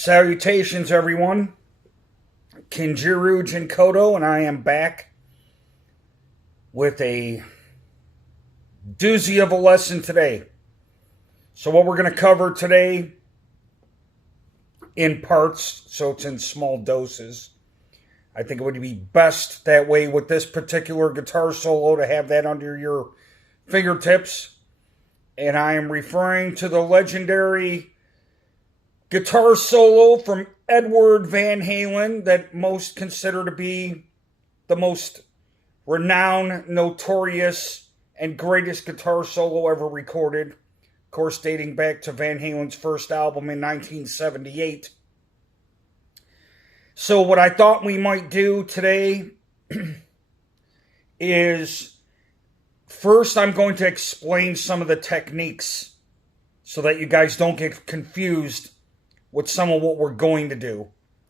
Salutations, everyone. Kinjiru Jinkoto, and I am back with a doozy of a lesson today. So what we're going to cover today in parts, so it's in small doses. I think it would be best that way with this particular guitar solo to have that under your fingertips. And I am referring to the legendary guitar solo from Edward Van Halen that most consider to be the most renowned, notorious, and greatest guitar solo ever recorded. Of course, dating back to Van Halen's first album in 1978. So what I thought we might do today is, first I'm going to explain some of the techniques so that you guys don't get confused with some of what we're going to do.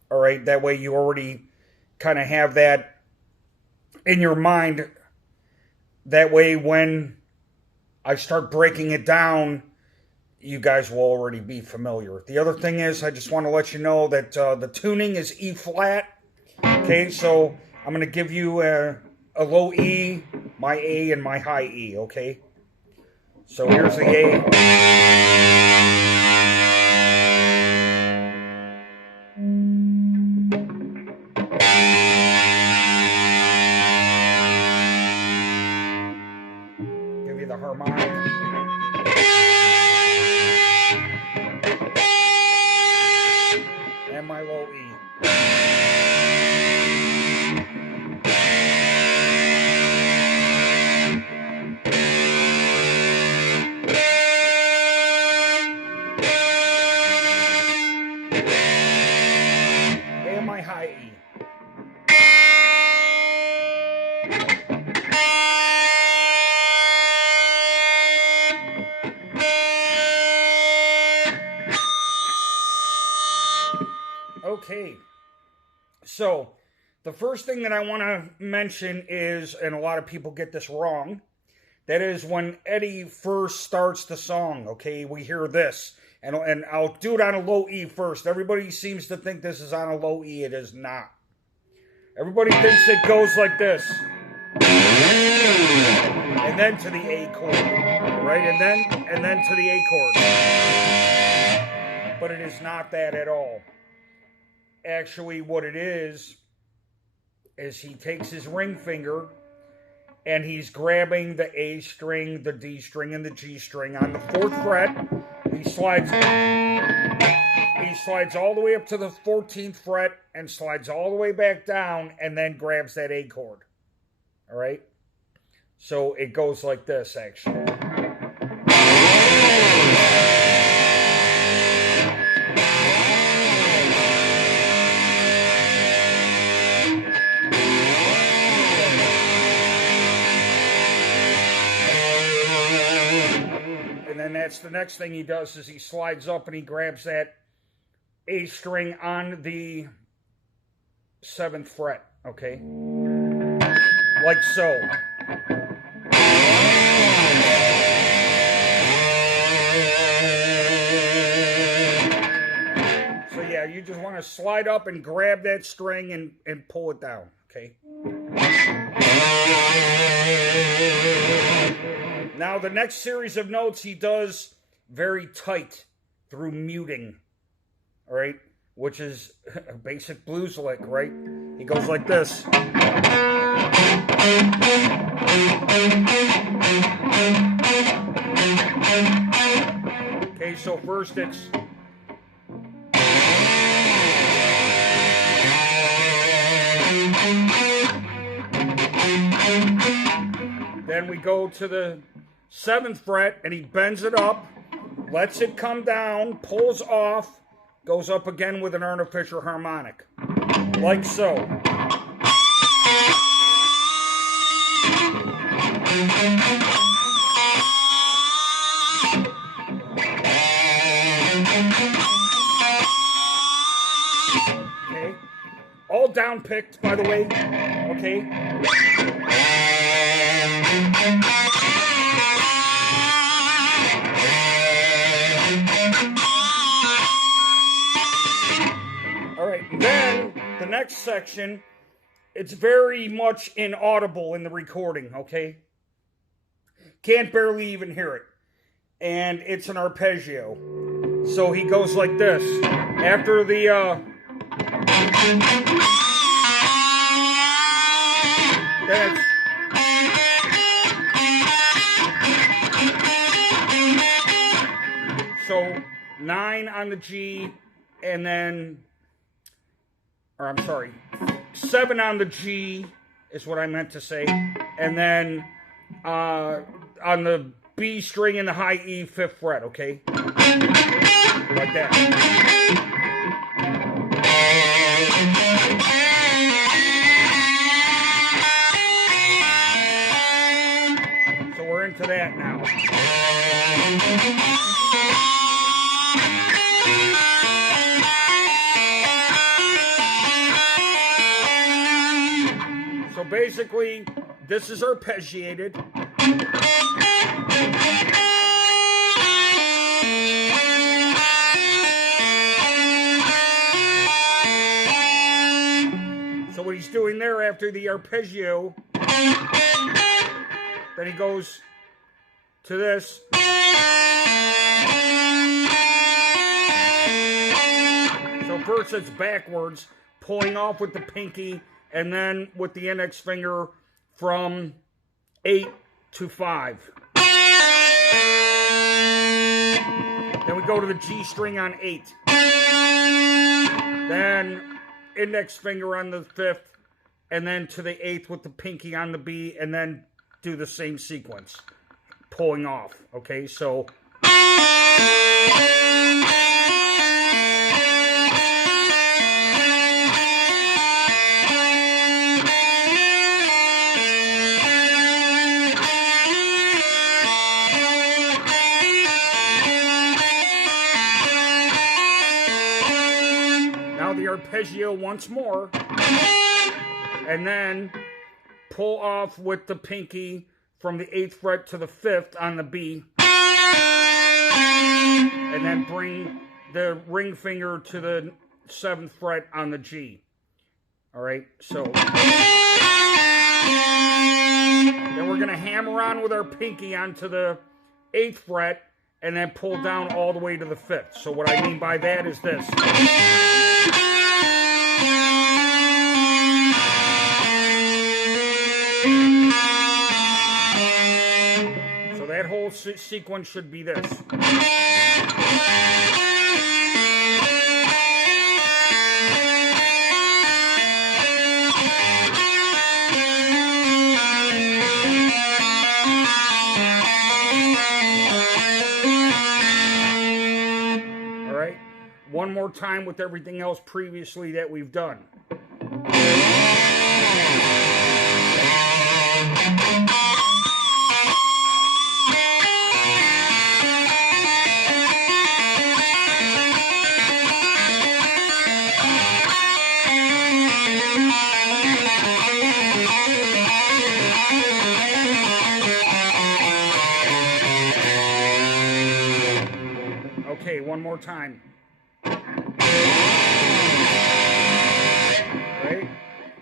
All right, that way you already kind of have that in your mind. That way when I start breaking it down, you guys will already be familiar. The other thing is, I just want to let you know that the tuning is E flat. Okay, so I'm going to give you a low E, my A, and my high E, okay? So here's the A. Give you the harmonic. And my low E. And my high E. Okay, so the first thing that I want to mention is, and a lot of people get this wrong, that is when Eddie first starts the song, okay, we hear this, and I'll do it on a low E first. Everybody seems to think this is on a low E. It is not. Everybody thinks it goes like this, and then to the A chord, right, and then to the A chord, but it is not that at all. Actually, what it is he takes his ring finger and he's grabbing the A string, the D string, and the G string on the 4th fret. He slides all the way up to the 14th fret and slides all the way back down and then grabs that A chord. All right? So it goes like this, actually. And that's the next thing he does, is he slides up and he grabs that A string on the 7th fret, okay? Like so. So yeah, you just want to slide up and grab that string and pull it down, okay? Now, the next series of notes he does very tight through muting, all right, which is a basic blues lick, right? He goes like this. Okay, so first it's... Then we go to the 7th fret, and he bends it up, lets it come down, pulls off, goes up again with an artificial harmonic, like so. Okay, all down picked, by the way, okay. next section, it's very much inaudible in the recording, okay? Can't barely even hear it. And it's an arpeggio. So he goes like this. After the, that's, so 9 on the G, and then, or I'm sorry, 7 on the G is what I meant to say, and then on the B string and the high E 5th fret, okay? Like that. So we're into that now. So basically, this is arpeggiated. So what he's doing there after the arpeggio, then he goes to this. So first it's backwards, pulling off with the pinky, and then with the index finger from 8 to 5. Then we go to the G string on 8. Then index finger on the 5th, and then to the 8th with the pinky on the B, and then do the same sequence, pulling off. Okay, so. Arpeggio once more, and then pull off with the pinky from the 8th fret to the 5th on the B, and then bring the ring finger to the 7th fret on the G. Alright, so then we're going to hammer on with our pinky onto the 8th fret and then pull down all the way to the 5th. So what I mean by that is this. So that whole sequence should be this. All right, one more time with everything else previously that we've done. Okay, one more time. Right?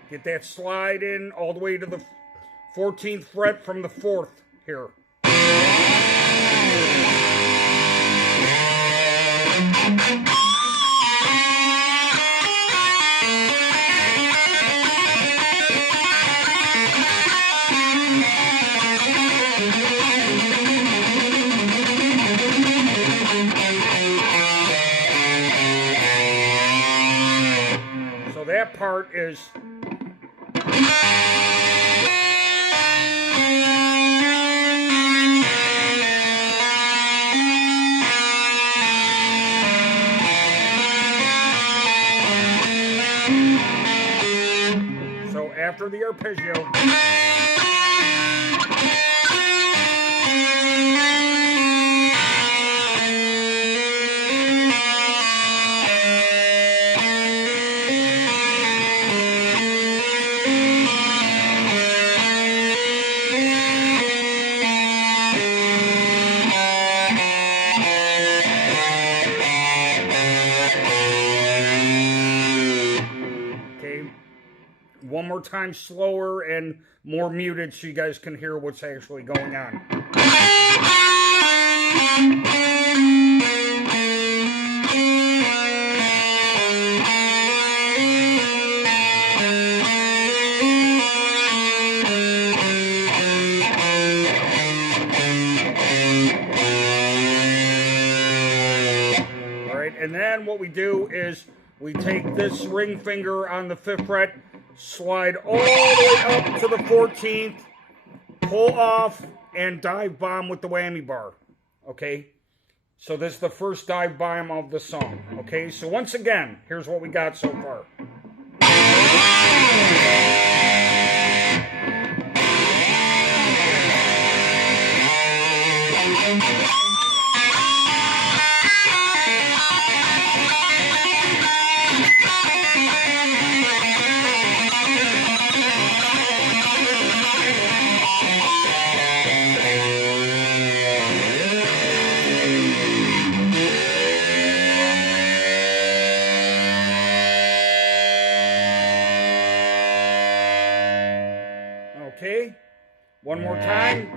Get that slide in all the way to the 14th fret from the 4th here. So that part is so after the arpeggio. Okay, one more time slower and more muted so you guys can hear what's actually going on. And then what we do is we take this ring finger on the 5th fret, slide all the way up to the 14th, pull off, and dive bomb with the whammy bar. Okay? So this is the first dive bomb of the song. Okay? So once again, here's what we got so far. Okay, one more time.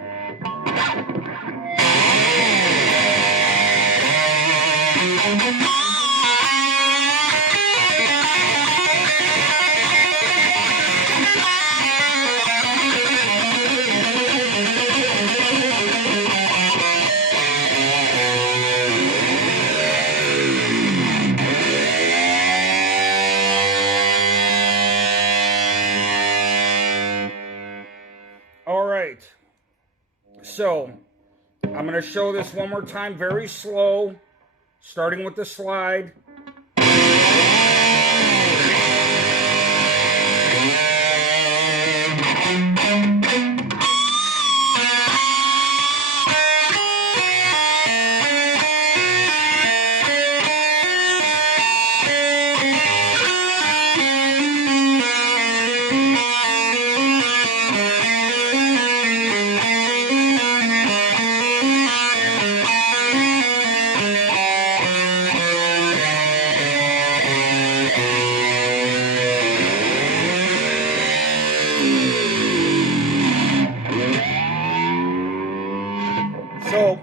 All right, so I'm going to show this one more time, very slow, starting with the slide. So,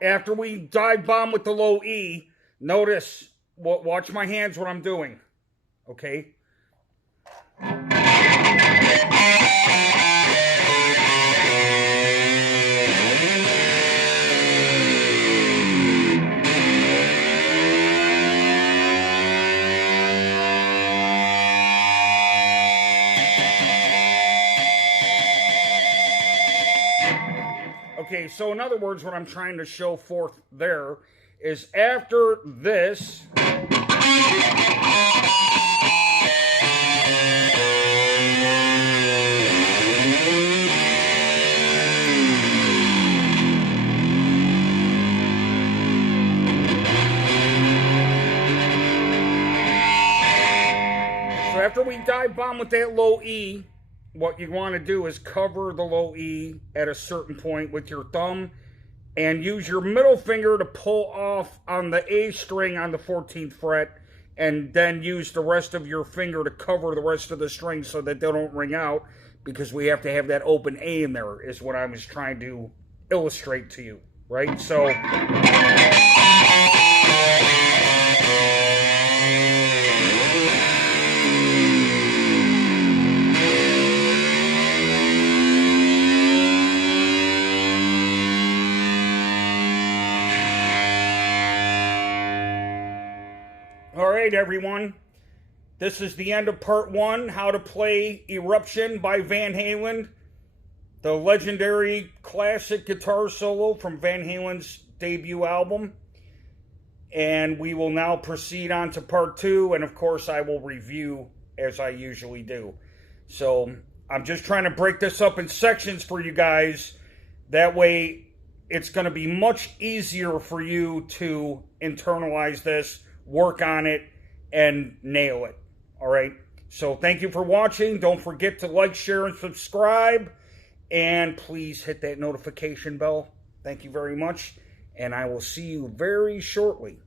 after we dive bomb with the low E, notice, watch my hands what I'm doing, okay? Okay, so in other words, what I'm trying to show forth there is after this, so after we dive bomb with that low E, what you want to do is cover the low E at a certain point with your thumb and use your middle finger to pull off on the A string on the 14th fret, and then use the rest of your finger to cover the rest of the strings so that they don't ring out, because we have to have that open A in there, is what I was trying to illustrate to you, right? So Alright everyone, this is the end of part 1, how to play Eruption by Van Halen, the legendary classic guitar solo from Van Halen's debut album. And we will now proceed on to part 2, and of course I will review as I usually do. So I'm just trying to break this up in sections for you guys, that way it's going to be much easier for you to internalize this, work on it, and nail it. Alright, so thank you for watching. Don't forget to like, share, and subscribe, and please hit that notification bell. Thank you very much, and I will see you very shortly.